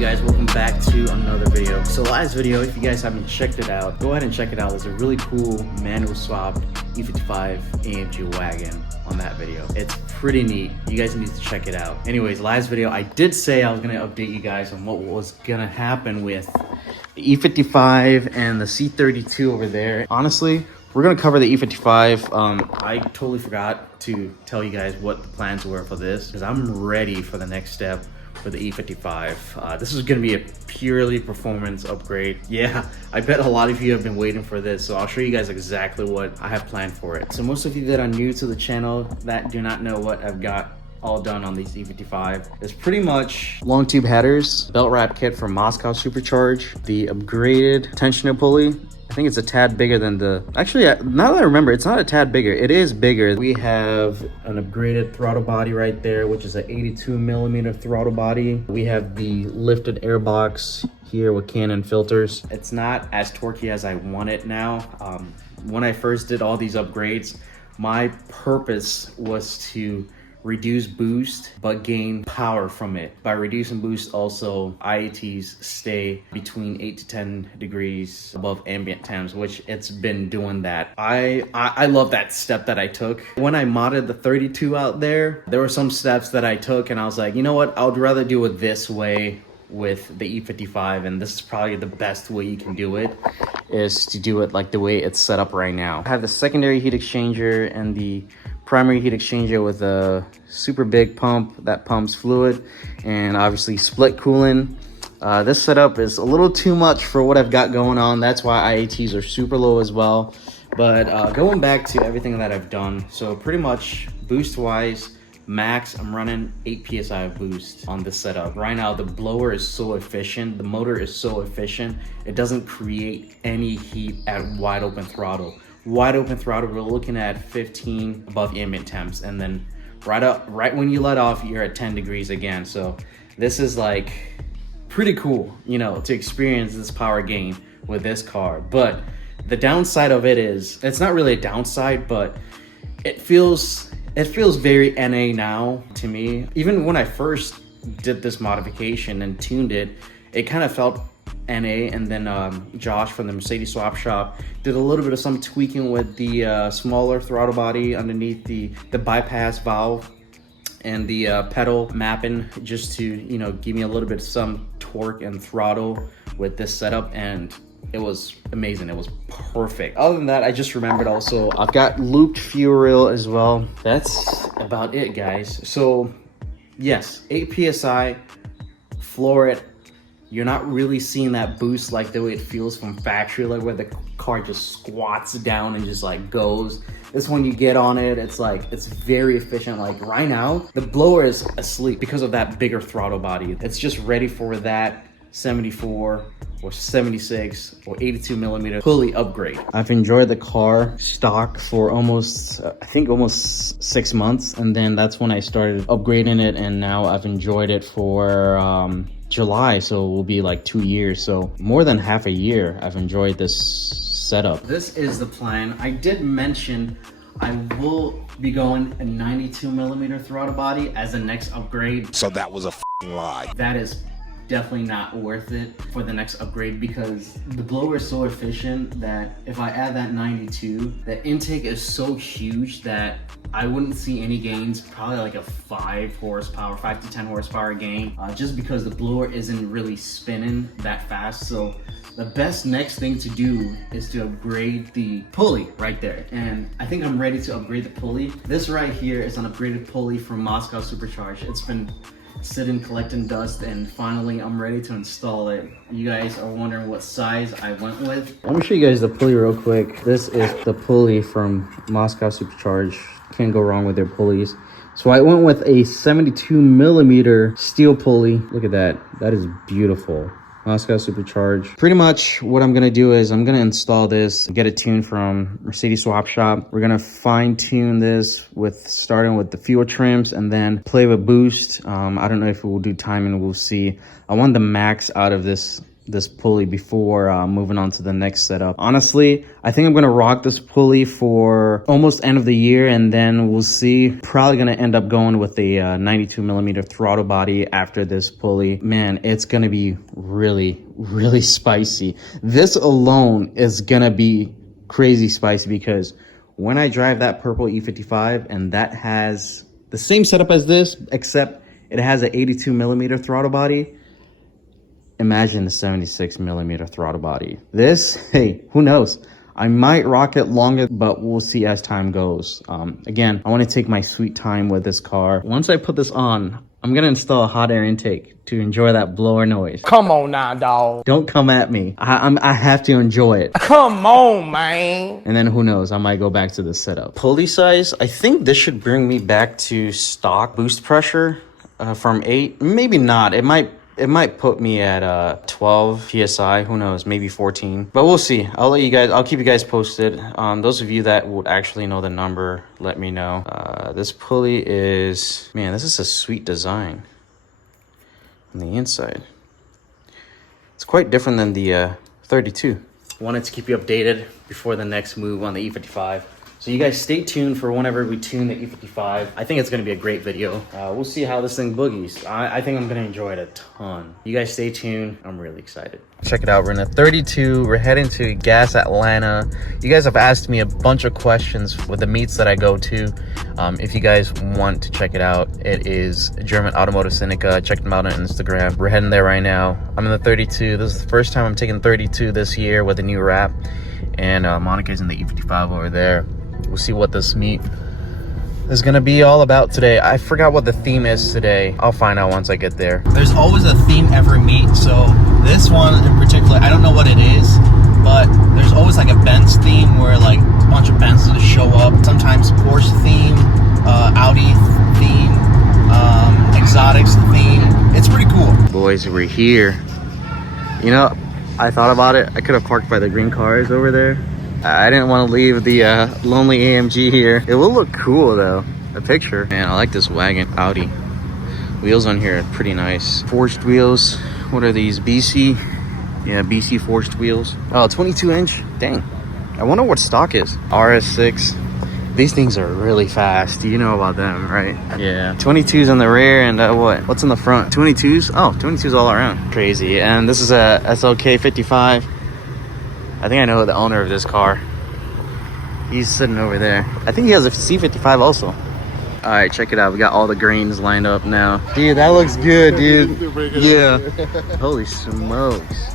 you guys? Welcome back to another video. So last video, if you guys haven't checked it out, go ahead and check it out. There's a really cool manual swapped E55 AMG wagon on that video. It's pretty neat. You guys need to check it out. Anyways, last video I did say I was gonna update you guys on what was gonna happen with the E55 and the C32 over there. Honestly, we're gonna cover the E55. I totally forgot to tell you guys what the plans were for this because I'm ready for the next step for the E55. This is gonna be a purely performance upgrade. Yeah, I bet a lot of you have been waiting for this, so I'll show you guys exactly what I have planned for it. So most of you that are new to the channel that do not know what I've got all done on these E55 is pretty much long tube headers, belt wrap kit from Moscow Supercharge, the upgraded tensioner pulley. I think it's a tad bigger than the, actually, now that I remember, it's not a tad bigger, it is bigger. We have an upgraded throttle body right there, which is an 82mm throttle body. We have the lifted airbox here with Canon filters. It's not as torquey as I want it now. When I first did all these upgrades, my purpose was to reduce boost but gain power from it. By reducing boost, also IATs stay between 8 to 10 degrees above ambient temps, which it's been doing that. I love that step that I took. When I modded the 32 out there were some steps that I took and I was like, you know what, I would rather do it this way with the E55, and this is probably the best way you can do it, is to do it like the way it's set up right now. I have the secondary heat exchanger and the primary heat exchanger with a super big pump that pumps fluid, and obviously split cooling. This setup is a little too much for what I've got going on. That's why IATs are super low as well. But going back to everything that I've done, so pretty much boost wise, max, I'm running 8 psi of boost on this setup. Right now, the blower is so efficient, the motor is so efficient, it doesn't create any heat at wide open throttle. Wide open throttle, we're looking at 15 above ambient temps, and then right when you let off, you're at 10 degrees again. So this is like pretty cool, you know, to experience this power gain with this car. But the downside of it is, it's not really a downside, but it feels very NA now to me. Even when I first did this modification and tuned it, it kind of felt NA, and then Josh from the Mercedes swap shop did a little bit of some tweaking with the smaller throttle body underneath the bypass valve and the pedal mapping, just to, you know, give me a little bit of some torque and throttle with this setup, and it was amazing. It was perfect. Other than that, I just remembered also I've got looped fuel as well. That's about it, guys. So yes, 8 psi, floor it. You're not really seeing that boost like the way it feels from factory, like where the car just squats down and just like goes. This one, you get on it, it's like, it's very efficient. Like right now, the blower is asleep because of that bigger throttle body. It's just ready for that 74 or 76 or 82mm pulley upgrade. I've enjoyed the car stock for almost, I think almost 6 months. And then that's when I started upgrading it. And now I've enjoyed it for July, so it will be like 2 years. So more than half a year I've enjoyed this setup. This is the plan. I did mention I will be going a 92mm throttle body as the next upgrade. So that was a lie. That is definitely not worth it for the next upgrade, because the blower is so efficient that if I add that 92, the intake is so huge that I wouldn't see any gains, probably like a 5 to 10 horsepower gain, just because the blower isn't really spinning that fast. So the best next thing to do is to upgrade the pulley right there. And I think I'm ready to upgrade the pulley. This right here is an upgraded pulley from Moscow Supercharge. It's been sitting collecting dust, and finally I'm ready to install it. You guys are wondering what size I went with. Let me show you guys the pulley real quick. This is the pulley from Moscow Supercharge. Can't go wrong with their pulleys. So I went with a 72mm steel pulley. Look at that. That is beautiful. Moscow Supercharge. Pretty much what I'm gonna do is I'm gonna install this, get it tuned from Mercedes swap shop. We're gonna fine tune this with starting with the fuel trims and then play with boost. I don't know if it will do timing, we'll see. I want the max out of this this pulley before moving on to the next setup. Honestly, I think I'm gonna rock this pulley for almost end of the year, and then we'll see. Probably gonna end up going with a 92 millimeter throttle body after this pulley. Man, it's gonna be really, really spicy. This alone is gonna be crazy spicy, because when I drive that purple E55 and that has the same setup as this, except it has an 82 millimeter throttle body, imagine the 76 millimeter throttle body. This, hey, who knows? I might rock it longer, but we'll see as time goes. Again, I want to take my sweet time with this car. Once I put this on, I'm gonna install a hot air intake to enjoy that blower noise. Come on now, dog. Don't come at me. I have to enjoy it. Come on, man. And then who knows, I might go back to the setup. Pulley size, I think this should bring me back to stock boost pressure from 8. Maybe not. It might put me at 12 psi. Who knows? Maybe 14. But we'll see. I'll keep you guys posted. Those of you that would actually know the number, let me know. This pulley is, man, this is a sweet design on the inside. It's quite different than the 32. Wanted to keep you updated before the next move on the E55. So you guys stay tuned for whenever we tune the E55. I think it's going to be a great video. We'll see how this thing boogies. I think I'm going to enjoy it a ton. You guys stay tuned. I'm really excited. Check it out. We're in a 32. We're heading to Gas Atlanta. You guys have asked me a bunch of questions with the meets that I go to. If you guys want to check it out, it is German Automotive Syndica. Check them out on Instagram. We're heading there right now. I'm in the 32. This is the first time I'm taking 32 this year with a new wrap. And Monica's in the E55 over there. We'll see what this meet is gonna be all about today. I forgot what the theme is today. I'll find out once I get there. There's always a theme every meet, so this one in particular, I don't know what it is, but there's always like a Benz theme where like a bunch of Benzes show up. Sometimes Porsche theme, Audi theme, exotics theme. It's pretty cool. Boys, we're here. You know, I thought about it. I could have parked by the green cars over there. I didn't want to leave the lonely AMG here. It will look cool though, the picture. Man, I like this wagon. Audi. Wheels on here are pretty nice. Forged wheels. What are these? BC? Yeah, BC forged wheels. Oh, 22 inch. Dang. I wonder what stock is. RS6. These things are really fast. You know about them, right? Yeah. 22s on the rear and what's in the front? 22s? Oh, 22s all around. Crazy. And this is a SLK 55. I think I know the owner of this car. He's sitting over there. I think he has a C55 also. All right, check it out. We got all the grains lined up now. Dude, that looks good, dude. Yeah. Holy smokes.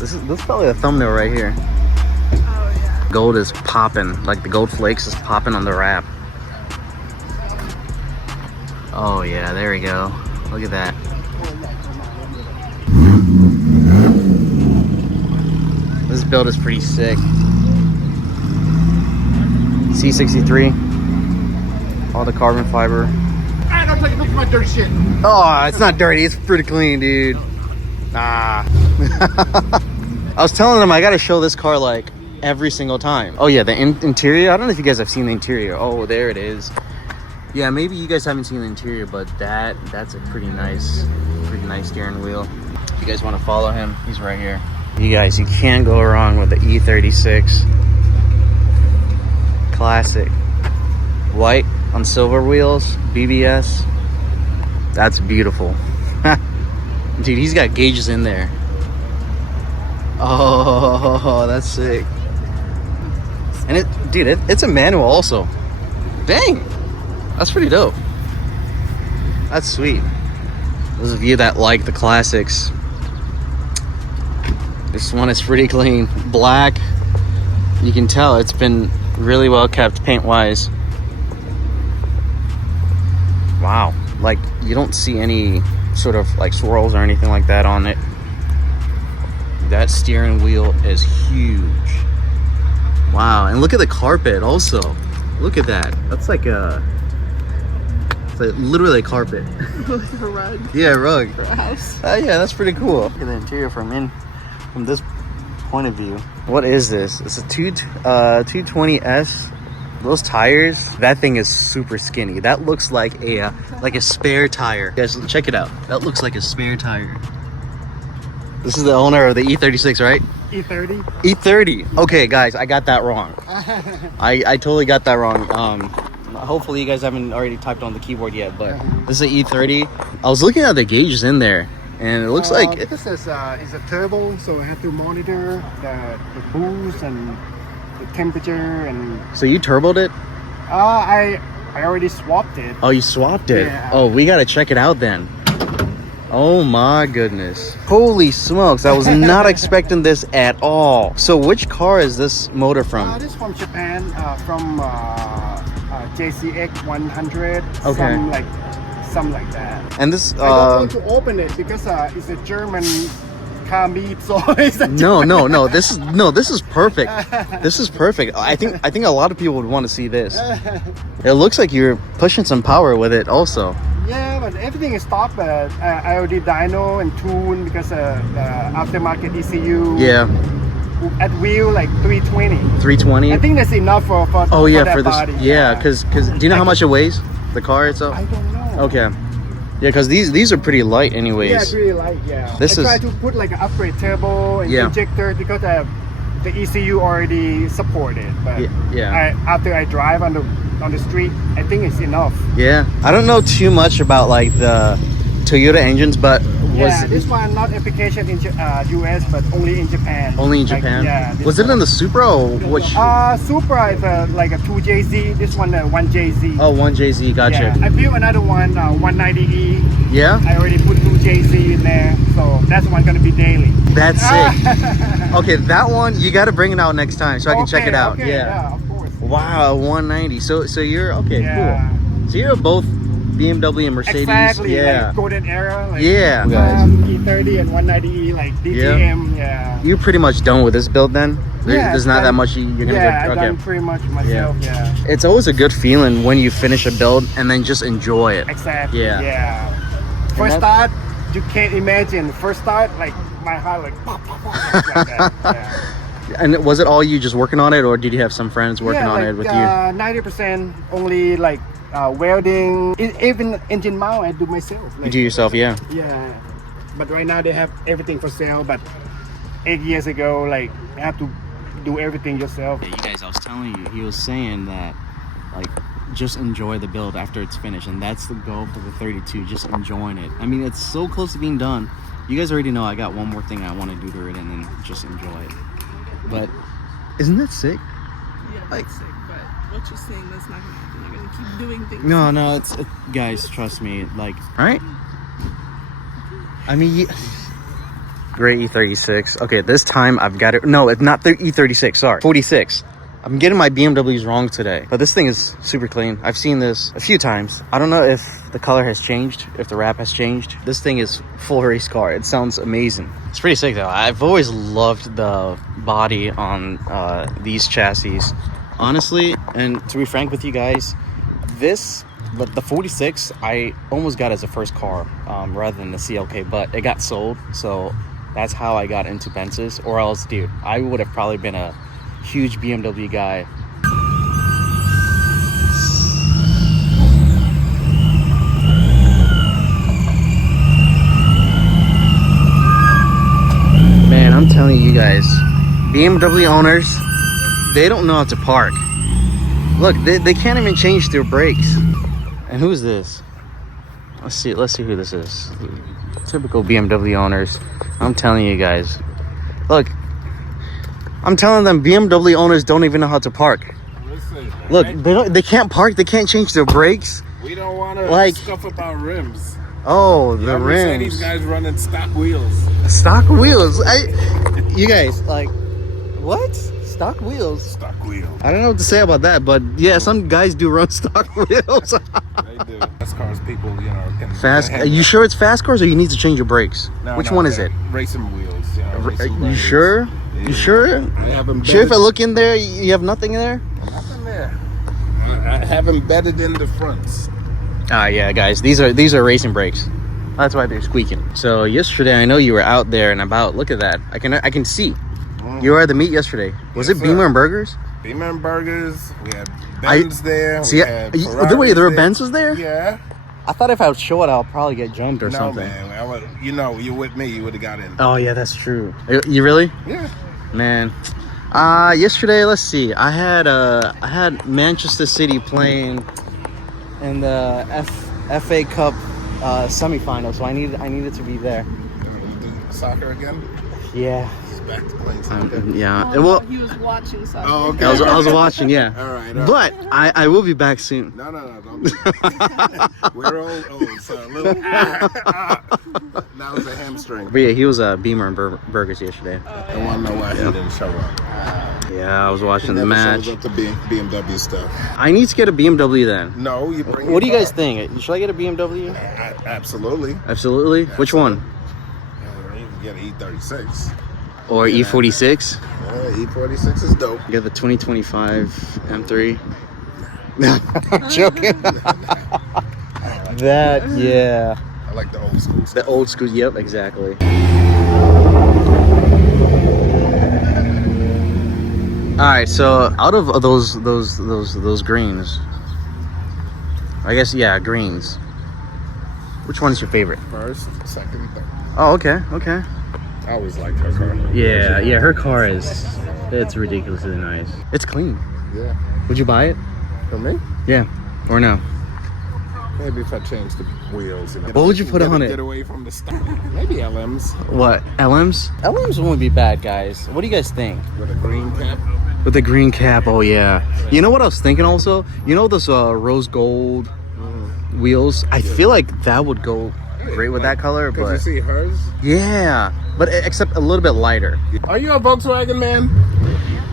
This is probably a thumbnail right here. Oh, yeah. Gold is popping. Like the gold flakes is popping on the wrap. Oh, yeah, there we go. Look at that. This build is pretty sick. C63. All the carbon fiber. I don't take a look at my dirty shit. Oh, it's not dirty. It's pretty clean, dude. Ah. I was telling them I got to show this car like every single time. Oh, yeah, the interior. I don't know if you guys have seen the interior. Oh, there it is. Yeah, maybe you guys haven't seen the interior, but that's a pretty nice steering wheel. If you guys want to follow him, he's right here. You guys, you can't go wrong with the E36. Classic. White on silver wheels, BBS. That's beautiful. Dude, he's got gauges in there. Oh, that's sick. And it's a manual also. Dang, that's pretty dope. That's sweet. Those of you that like the classics, this one is pretty clean. Black. You can tell it's been really well kept paint wise. Wow. Like, you don't see any sort of like swirls or anything like that on it. That steering wheel is huge. Wow. And look at the carpet also. Look at that. That's like literally a carpet. A rug. Yeah, a rug. For a house. Yeah, that's pretty cool. Look at the interior from this point of view. What is this? It's a 220S. Those tires, that thing is super skinny. That looks like a spare tire. Guys, check it out. That looks like a spare tire. This is the owner of the E36, right? E30. E30. Okay, guys, I got that wrong. I totally got that wrong. Hopefully you guys haven't already typed on the keyboard yet, but this is an E30. I was looking at the gauges in there, and it looks like this is a turbo, so I have to monitor the boost and the temperature and. So you turboed it? I already swapped it. Oh, you swapped it? Yeah. Oh, we gotta check it out then. Oh my goodness. Holy smokes, I was not expecting this at all. So which car is this motor from? This from Japan, from JCX 100. Okay. Some like that. And this I don't want to open it because it's a German car meat, so it's a no. This is perfect. This is perfect. I think a lot of people would want to see this. It looks like you're pushing some power with it also. Yeah, but everything is stock. I already dyno and tune because the aftermarket ECU. Yeah. At wheel like 320. 320. I think that's enough for Oh yeah, that for this. body. Yeah, because do you know how much it weighs? The car itself? I don't know. Okay. Yeah, because these are pretty light anyways. Yeah, it's really light. Yeah. This I is- try to put like an upgrade turbo and Yeah. injector because the ECU already supported. But Yeah. after I drive on the street, I think it's enough. Yeah. I don't know too much about like the Toyota engines, but Yeah, this one not application in US, but only in Japan. only in Like, Japan? yeah. this Was it one. in the Supra or which? Supra is like a 2JZ. This one 1JZ. Oh, 1JZ, gotcha. Yeah, I built another one, 190E. Yeah? I already put 2JZ in there, so that's one gonna be daily. That's sick. Okay, that one, you got to bring it out next time so I can check it out. Okay, Yeah. of course. Wow, 190. So you're, okay, Yeah. cool. So you're both BMW and Mercedes. Exactly, Yeah. like golden era. Like, Yeah. E30 and 190E, like DTM. Yeah. You're pretty much done with this build then? There's not that done- much you're gonna Yeah, do? I've done pretty much myself. Yeah. It's always a good feeling when you finish a build and then just enjoy it. Exactly. Yeah. Yeah. First start, you can't imagine. First start, like my heart, like pop, pop, pop, like that. Yeah. And was it all you just working on it, or did you have some friends working on it with you? 90% only like welding. Even engine mount, I do myself. You Like, do yourself, yeah. yeah. But right now they have everything for sale. But 8 years ago, like you have to do everything yourself. Yeah, you guys, I was telling you, he was saying that, like, just enjoy the build after it's finished, and that's the goal for the 32, just enjoying it. I mean, it's so close to being done. You guys already know I got one more thing I want to do to it, and then just enjoy it. But isn't that sick? Yeah, that's sick, but what you're saying, that's not gonna happen. You're gonna keep doing things. No, it's guys, trust me. Like, all right. I mean, great E36. Okay, this time I've got it. No, it's not the E36. Sorry, 46. I'm getting my BMWs wrong today, but this thing is super clean. I've seen this a few times. I don't know if the color has changed, if the wrap has changed. This thing is full race car. It sounds amazing. It's pretty sick though. I've always loved the body on these chassis, honestly. And to be frank with you guys, but the 46 I almost got as a first car rather than the CLK, but it got sold, so that's how I got into Benzes. Or else, dude, I would have probably been a huge BMW guy. Man, I'm telling you guys, BMW owners, they don't know how to park. Look, they can't even change their brakes. And who's this? Let's see who this is. Typical BMW owners. I'm telling you guys. Look, I'm telling them BMW owners don't even know how to park. Listen, Look, right? they can't park, they can't change their brakes. We don't want to like- scuff about rims. Oh, the Mercedes rims. guys running stock wheels. Stock wheels. You guys, like, what? Stock wheels? Stock wheels. I don't know what to say about that, but yeah, some guys do run stock wheels. They do. Fast cars, people, can. Fast. can Are you handle. sure it's fast cars, or you need to change your brakes? No, Which no, one is they're it? Racing wheels. Racing You brands. sure? Yeah. You sure? They have them Sure, if I bedded- look in there, you have nothing in there? Nothing there. I have them bedded in the fronts. Ah, yeah, guys, these are racing brakes. That's why they're squeaking. So yesterday, I know you were out there and about. Look at that. I can see. You were at the meet yesterday. Was Yes, it Beamer sir. and Burgers? Beamer and Burgers. We had Benz there. See, we had there were Ferraris there. Benzes there? Yeah. I thought if I would show it, I'll probably get jumped or No, something. man. I would, you know, you're with me. You would have got in. Oh yeah, that's true. You really? Yeah. Man. Yesterday, let's see. I had Manchester City playing in the FA Cup semifinal, so I needed to be there. Do soccer again? Yeah. He's back to playing soccer. Yeah. Oh, Well, he was watching soccer. Oh, okay. I was watching. Yeah. All right. But I will be back soon. No, don't do that. We're old, so a little. That was a hamstring. But yeah, he was Beamer and Burgers yesterday. I want to know why he didn't show up. Yeah, I was watching the Never match. shows up to BMW stuff. I need to get a BMW then. No, you bring. What do you your guys think? Should I get a BMW? Absolutely. Absolutely. Which one? You can get an E36. Or E46? E46 is dope. Get the 2025 M3. I'm joking. That, yeah. I like the old school stuff. The old school, yep, exactly. All right, so out of those greens, I guess, yeah, greens. Which one's your favorite? First, second, third. Oh, okay. I always liked her car. Yeah, her car it's ridiculously nice. It's clean. Yeah. Would you buy it? For me? Yeah, or no? Maybe if I changed the wheels. You know, What would you put on it? Get away from the stuff. Maybe LMs What, LMs? LMs wouldn't be bad, guys. What do you guys think? with a green cap. With the green cap, oh yeah. You know what I was thinking also? You know those rose gold wheels? I feel like that would go great with that color, Because you but see hers. yeah, but except a little bit lighter. Are you a Volkswagen man?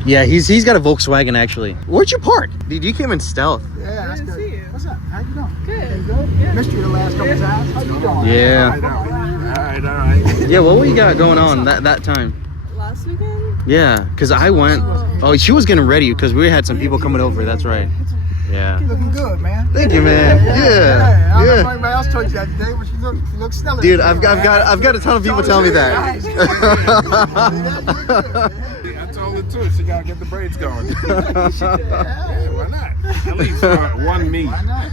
Yeah, he's got a Volkswagen actually. Where'd you park? Dude, you came in stealth. Yeah, that's I didn't see good. you. What's up? How you doing? Good. Good? Yeah. Missed you the last couple times. How you doing? Yeah. All right. Yeah, what you got going on that time? Last weekend? Yeah, because I went. Oh, she was getting ready because we had some people coming over. That's right. Yeah. Looking good, man. Thank you, man. I don't know if Yeah. anybody else told you that today, but you look stellar. Dude, I've got a ton of people telling me that. I told her too. She gotta get the braids going. Yeah, why not? At least one me. Why not?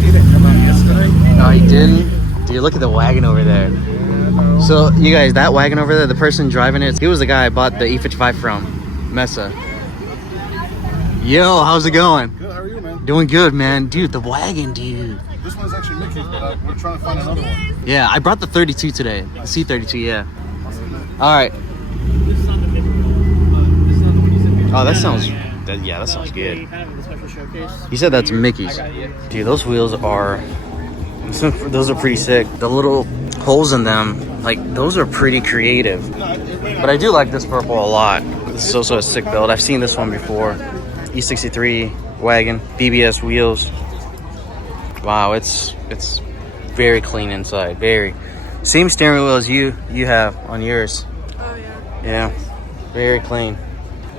He didn't come out yesterday. No, he didn't. Dude, look at the wagon over there. So, you guys, that wagon over there, the person driving it, he was the guy I bought the E55 from, Mesa. Yo, how's it going? Good, how are you, man? Doing good, man. Dude, the wagon, dude. This one's actually Mickey's, but we're trying to find another one. Yeah, I brought the 32 today. The C32, yeah. All right. Oh, that sounds good. You said that's Mickey's. Dude, those wheels are pretty sick. The little holes in them, like, those are pretty creative. But I do like this purple a lot. This is also a sick build. I've seen this one before. E63 wagon, BBS wheels. Wow, it's very clean inside. Very. Same steering wheel as you have on yours. Oh, yeah. Yeah, very clean.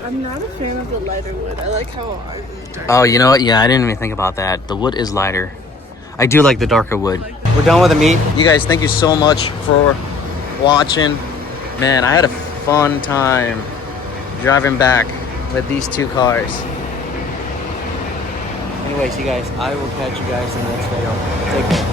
I'm not a fan of the lighter wood. I like how ours is dark. Oh, you know what? Yeah, I didn't even think about that. The wood is lighter. I do like the darker wood. We're done with the meet. You guys, thank you so much for watching. Man, I had a fun time driving back with these two cars. Anyways, you guys, I will catch you guys in the next video. Take care.